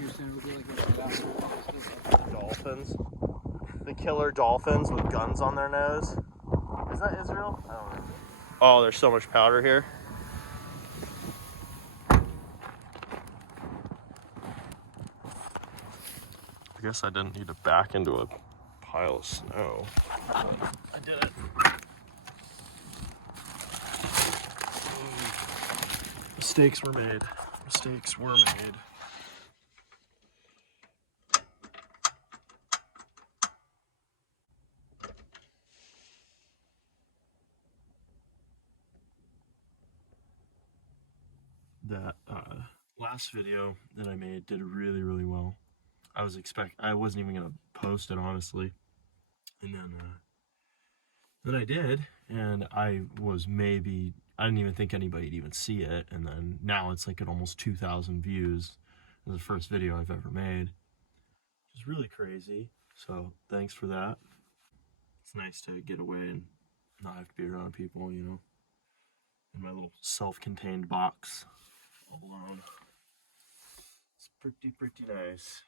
You're saying it would be like a last one. Dolphins. The killer dolphins with guns on their nose. Is that Israel? I don't know. Oh, there's so much powder here. I guess I didn't need to back into a pile of snow. I did it. Mistakes were made. Mistakes were made. That last video that I made did really, really well. I wasn't even gonna post it, honestly, and then I did, and I didn't even think anybody'd even see it, and then now it's like at almost 2,000 views. It's the first video I've ever made, which is really crazy. So thanks for that. It's nice to get away and not have to be around people, you know, in my little self-contained box all alone. It's pretty nice.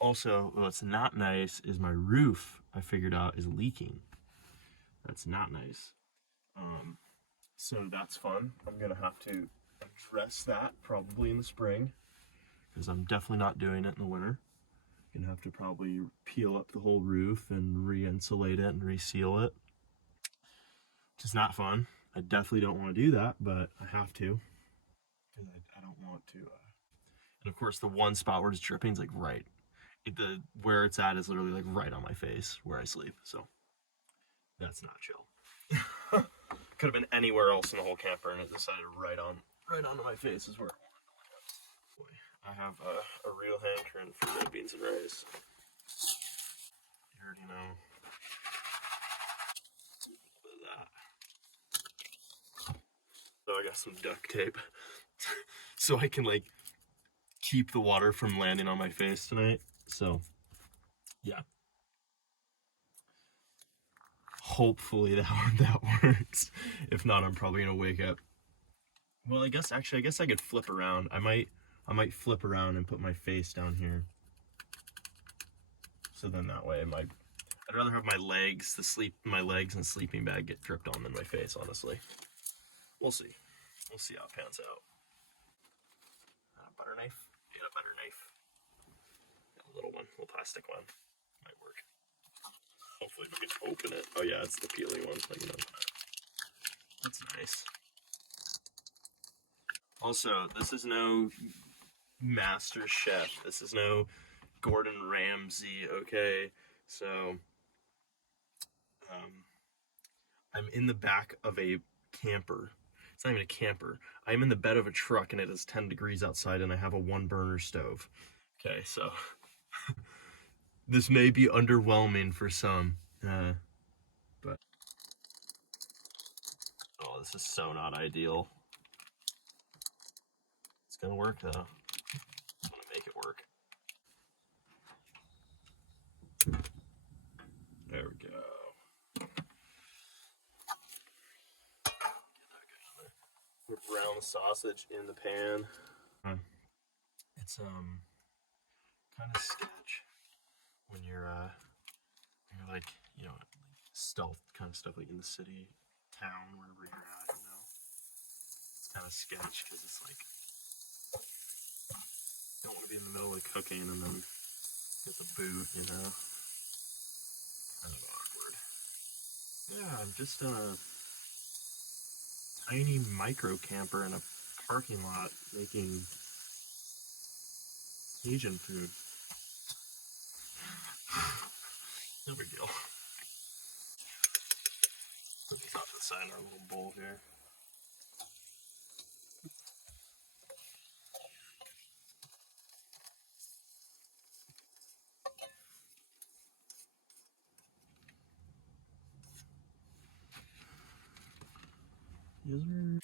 Also, what's not nice is my roof, I figured out, is leaking. That's not nice. So that's fun. I'm gonna have to address that probably in the spring, because I'm definitely not doing it in the winter. I'm gonna have to probably peel up the whole roof and re-insulate it and reseal it, which is not fun. I definitely don't want to do that, but I have to, because I don't want to. And of course, the one spot where it's dripping is like right. Where it's at is literally like right on my face where I sleep, so that's not chill. Could have been anywhere else in the whole camper, and it decided right onto my face is where I wanted to land. I have a real hankering for red beans and rice. You already know. A little bit of that. So I got some duct tape, so I can like keep the water from landing on my face tonight. So yeah. Hopefully that works. If not, I'm probably gonna wake up. Well, I guess I could flip around. I might flip around and put my face down here. So then that way I'd rather have my legs and sleeping bag get dripped on than my face, honestly. We'll see. We'll see how it pans out. Butter knife? Yeah, butter knife. Got a little one, little plastic one. Might work. Hopefully we can open it. Oh yeah, it's the peely one. I can open it. That's nice. Also, this is no Master Chef. This is no Gordon Ramsay, okay? So, I'm in the back of a camper. It's not even a camper. I'm in the bed of a truck and it is 10 degrees outside and I have a 1-burner stove. Okay, so this may be underwhelming for some, but oh, this is so not ideal. It's gonna work though. I'm gonna make it work. There we go. Put brown sausage in the pan. It's kind of sketch when you're like, you know, stealth kind of stuff, like in the city, town, wherever you're at, you know. It's kind of sketch because it's like, you don't want to be in the middle of cooking and then get the boot, you know. Kind of awkward. Yeah, I'm just in a tiny micro camper in a parking lot making Cajun food. No big deal. Put this off to the side in our little bowl here. Yes, sir.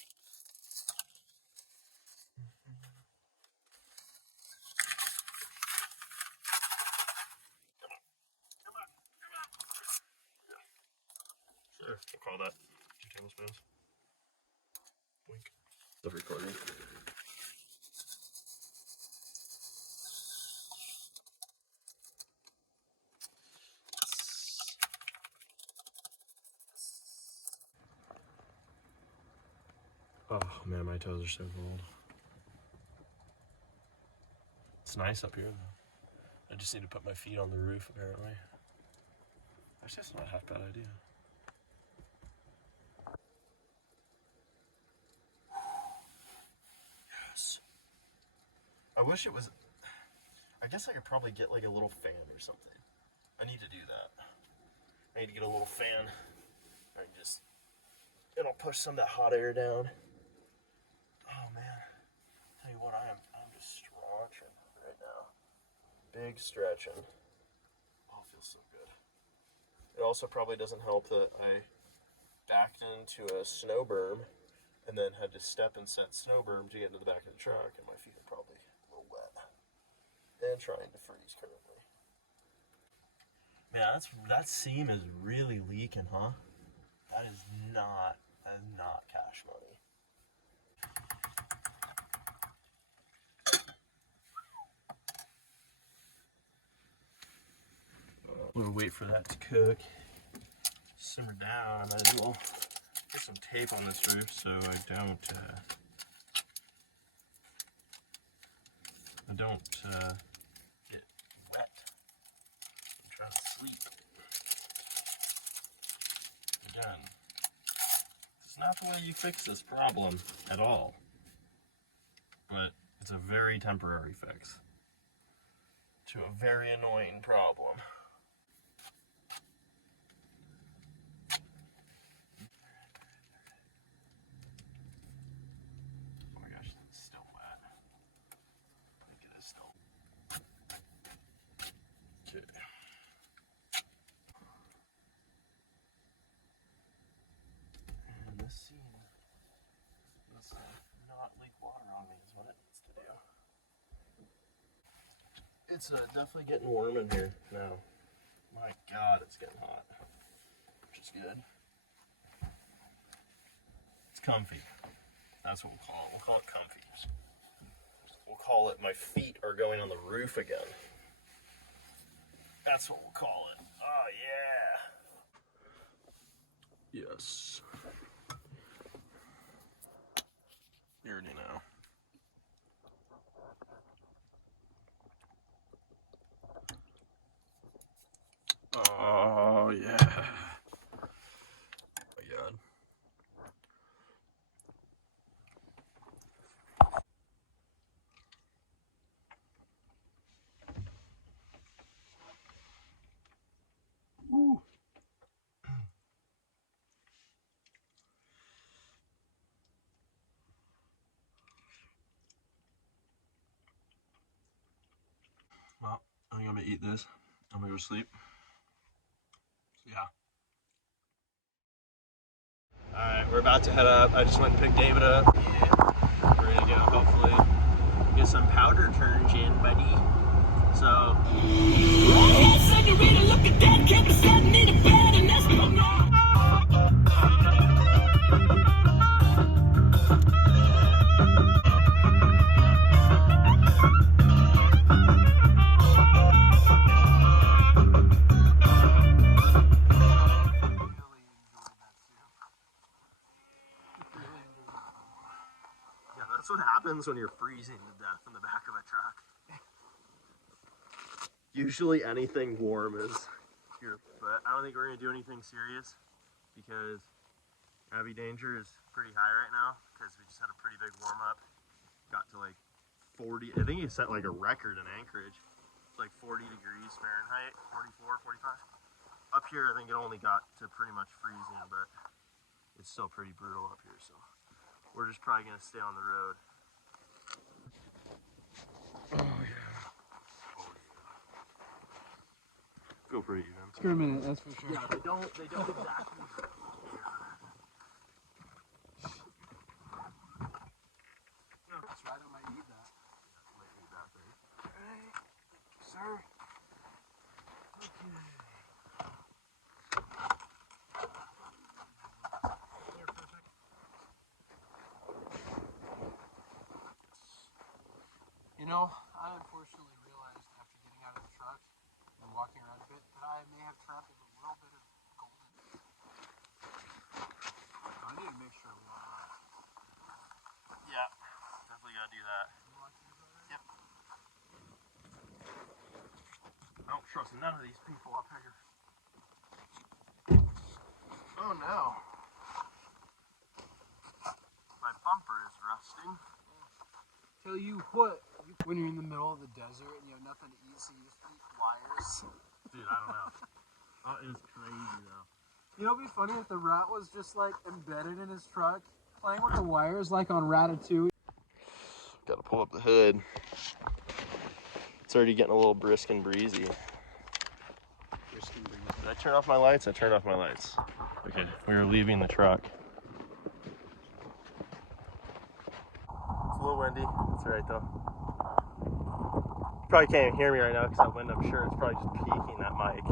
Sure, we'll call that 2 tablespoons. Wink. The recording. man, my toes are so cold. It's nice up here though. I just need to put my feet on the roof apparently. That's just not a half bad idea. Yes. I wish it was, I guess I could probably get like a little fan or something. I need to do that. I need to get a little fan. I just, it'll push some of that hot air down. Oh man, tell you what, I'm just stretching right now. Big stretching. Oh, it feels so good. It also probably doesn't help that I backed into a snow berm and then had to step and set snow berm to get into the back of the truck, and my feet are probably a little wet and trying to freeze currently. Man, that seam is really leaking, huh? That is not cash money. We'll wait for that to cook. Simmer down. I might as well get some tape on this roof so I don't get wet. I'm trying to sleep. Again, it's not the way you fix this problem at all, but it's a very temporary fix to a very annoying problem. Oh my gosh, it's still wet. I think it is still. Okay. And this seam must not leak water on me is what it needs to do. It's definitely getting warm in here now. My God, it's getting hot, which is good. It's comfy. That's what we'll call it. We'll call it comfy. We'll call it my feet are going on the roof again. That's what we'll call it. Oh, yeah. Yes. You already know. Oh, yeah. Oh, my God. Ooh. Well, I think I'm gonna eat this. I'm gonna go sleep. Yeah. Alright, we're about to head up. I just went and picked David up. Yeah. We're gonna go hopefully get some powder turns in, buddy. So that's what happens when you're freezing to death in the back of a truck. Usually anything warm is here, but I don't think we're gonna do anything serious because Abby danger is pretty high right now because we just had a pretty big warm up. Got to like 40, I think he set like a record in Anchorage. It's like 40 degrees Fahrenheit, 44, 45. Up here I think it only got to pretty much freezing, but it's still pretty brutal up here, so we're just probably gonna stay on the road. Oh yeah. Feel pretty even. Discriminate, that's for sure. Yeah, they don't exactly. That's right, I might need that. Might need that thing. Alright, sir. Okay. There, perfect. You know, I unfortunately realized after getting out of the truck and walking around a bit that I may have trampled a little bit of golden. I need to make sure we are. that. Yep. I don't trust none of these people up here. Oh no. My bumper is rusting. Tell you what, when you're in the middle of the desert and you have nothing to eat, so you just eat wires. Dude, I don't know. That is crazy though. You know, it'd be funny if the rat was just like embedded in his truck, playing with the wires like on Ratatouille. Gotta pull up the hood. It's already getting a little brisk and breezy. Did I turn off my lights? I turned off my lights. Okay, we are leaving the truck. It's a little windy. It's alright though. You probably can't even hear me right now because that wind, I'm sure, it's probably just peaking that mic.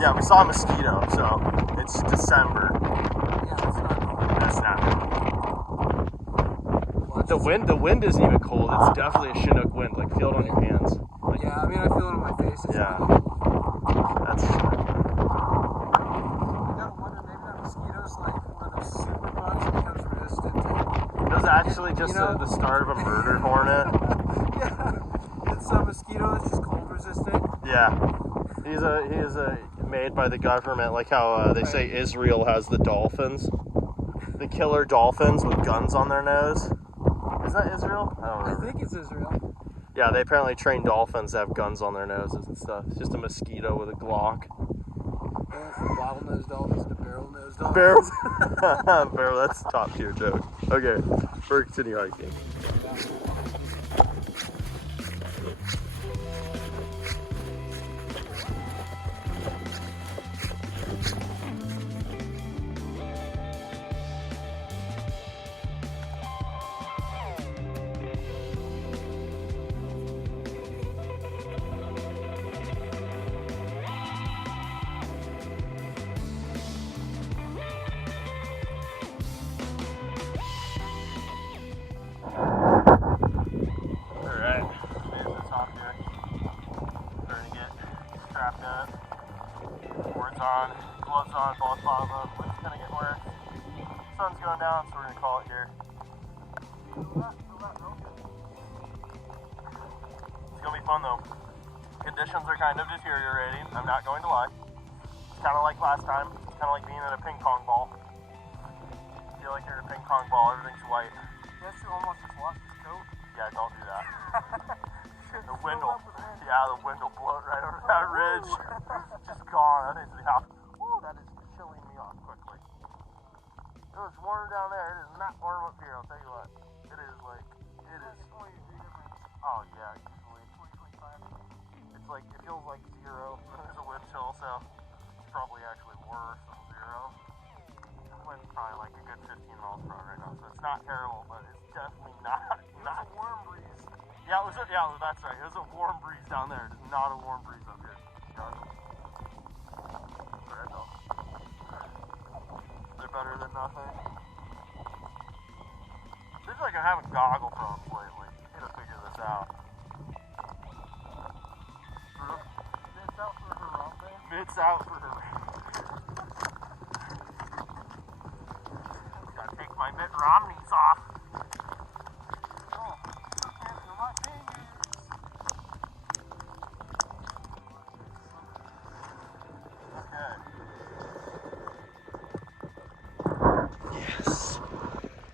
Yeah, we saw a mosquito, so it's December. Yeah, that's not normal. That's not. The wind isn't even cold. It's definitely a Chinook wind. Like, feel it on your hands. Like, Yeah, I mean, I feel it on my face. It's yeah. like, That's. I gotta wonder, maybe that mosquito's like one of those super bugs that becomes resistant to. It was actually just You know? the start of a murder hornet. Yeah, it's a mosquito that's just cold resistant. Yeah. He is made by the government, like how they say Israel has the dolphins. The killer dolphins with guns on their nose. Is that Israel? I don't I remember. think it's Israel. Yeah, they apparently train dolphins to have guns on their noses and stuff. It's just a mosquito with a Glock. From bottlenose dolphins to barrel-nosed dolphins. Barrel. Barrel, that's a top tier joke. Okay, we're continue hiking. On, gloves on, both bottles up. Wind's gonna get worse. Sun's going down, so we're gonna call it here. It's gonna be fun though. Conditions are kind of deteriorating, I'm not going to lie. It's kind of like last time. It's kind of like being in a ping pong ball. I feel like you're in a ping pong ball, everything's white. You have to almost just wash his coat. Yeah, don't do that. The wind will, the wind will blow it right over that ridge. Just gone. I think it's the house. Ooh, that is chilling me off quickly. It was warm down there. It is not warm up here, I'll tell you what. It is like, it is. Oh yeah, easily. It's like, it feels like 0. There's a wind chill, so it's probably actually worse than 0. The wind's probably like a good 15 miles per hour right now, so it's not terrible, but it's definitely not a warm breeze. Yeah, that's right. It was a warm breeze down there. It is not a warm breeze up here. Alright though. They're better than nothing. Seems like I'm having goggle problems lately. I need to figure this out. Mitts out for Harambe. Mitts out for Harambe. Gotta take my Mitt Romneys off.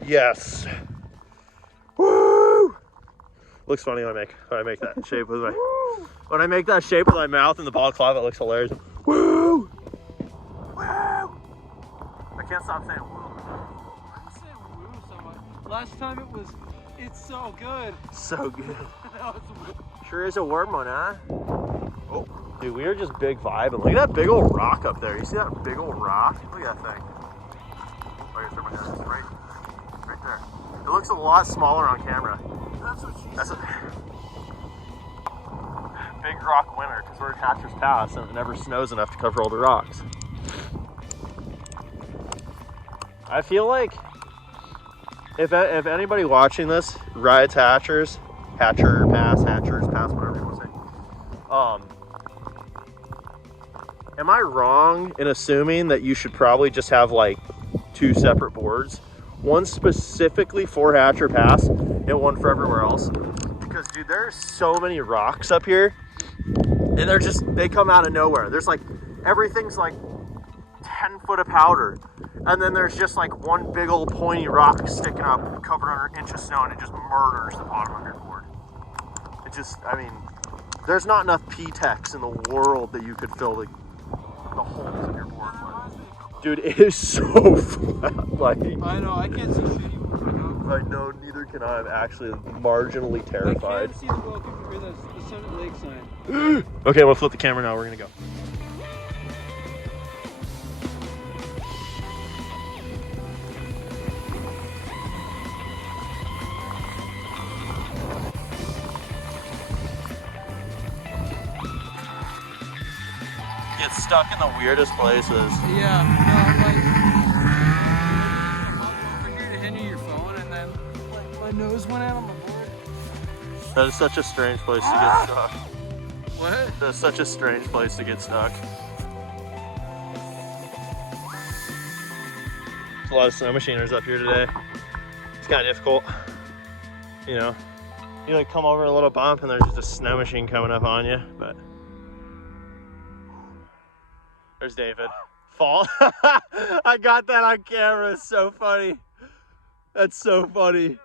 Yes. Woo! Looks funny when I make that shape with my when I make that shape with my mouth and the balaclava. It looks hilarious. Woo! Woo! I can't stop saying woo. You say woo so much. Last time it was, it's so good. So good. That was woo. Sure is a warm one, huh? Oh, dude, we are just big vibing. Look at that big old rock up there. You see that big old rock? Look at that thing. Oh, I gotta throw my hands right there. It looks a lot smaller on camera. That's what she said. Big rock winter because we're at Hatcher's Pass and it never snows enough to cover all the rocks. I feel like if anybody watching this rides Hatcher's Pass, whatever you want to say. Am I wrong in assuming that you should probably just have like 2 separate boards. One specifically for Hatcher Pass and one for everywhere else. Because dude, there's so many rocks up here and they come out of nowhere. There's like, everything's like 10 foot of powder. And then there's just like one big old pointy rock sticking up, covered under an inch of snow, and it just murders the bottom of your board. It just, I mean, there's not enough P-Tex in the world that you could fill the holes in your board with. Dude, it is so flat. Like, I know, I can't see shit even with my goggles. I know, neither can I. I'm actually marginally terrified. I can't see the welcome or the Summit Lake sign. Okay, we'll flip the camera now. We're gonna go. Get stuck in the weirdest places. Yeah, no, I'm over here to hinder your phone, and then like my nose went out on my board. That is such a strange place to get stuck. What? That's such a strange place to get stuck. There's a lot of snow machiners up here today. It's kind of difficult. You know, you like come over a little bump and there's just a snow machine coming up on you, but there's David. Fall. I got that on camera. It's so funny. That's so funny.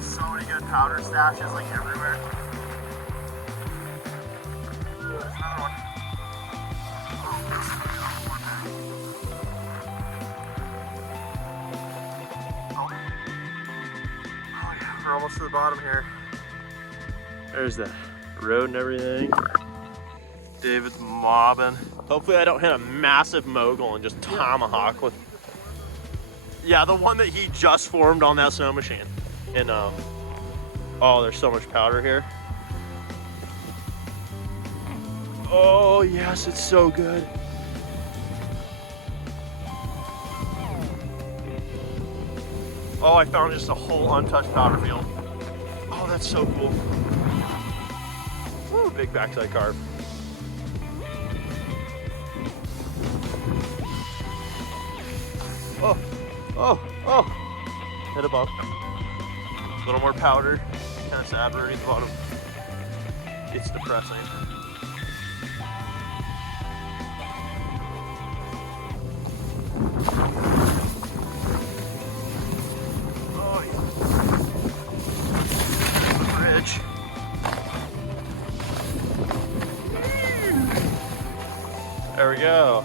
So many good powder stashes like everywhere. There's another one. Oh yeah, we're almost to the bottom here. There's the road and everything. David's mobbing. Hopefully I don't hit a massive mogul and just tomahawk with. Yeah, the one that he just formed on that snow machine. And oh, there's so much powder here. Oh yes, it's so good. Oh, I found just a whole untouched powder field. Oh, that's so cool. Woo, big backside carve. Oh, oh, oh. Hit a bump. A little more powder. Kind of sad underneath the bottom. It's depressing. Oh, yeah. Bridge. There we go.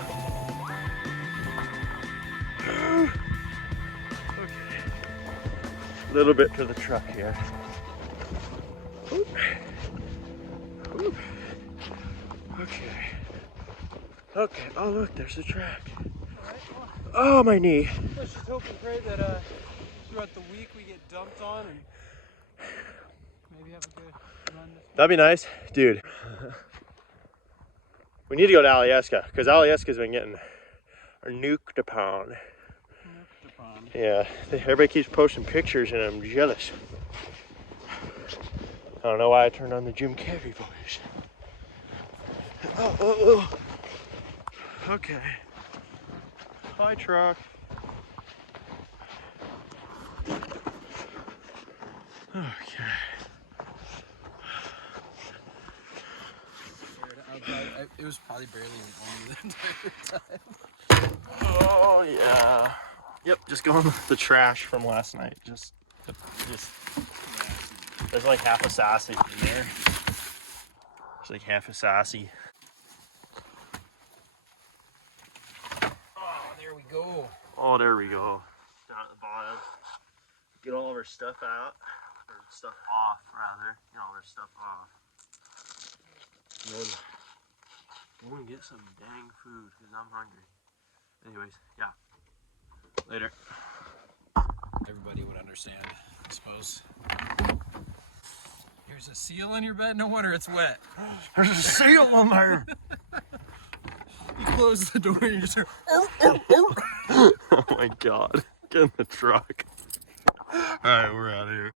A little bit to the truck here. Oop. Oop. Okay. Okay. Oh look, there's the track. Oh, my knee. Let's just hope and pray that throughout the week we get dumped on and maybe have a good run this week. That'd be nice, dude. We need to go to Alyeska because Alyeska's been getting nuked upon. Yeah, everybody keeps posting pictures and I'm jealous. I don't know why I turned on the Jim Carrey voice. Oh, oh, oh. Okay. Hi, truck. Okay. It was probably barely even on the entire time. Oh, yeah. Yep, just going with the trash from last night. Just there's like half a sassy in there. There's like half a sassy. Oh, there we go. Oh, there we go. get all of our stuff out, or stuff off rather, get all of our stuff off. And then we're gonna get some dang food because I'm hungry. Anyways, yeah. Later. Everybody would understand, I suppose. Here's a seal in your bed. No wonder it's wet. There's a seal in there. You close the door and you just hear. Oh my god. Get in the truck. Alright, we're out of here.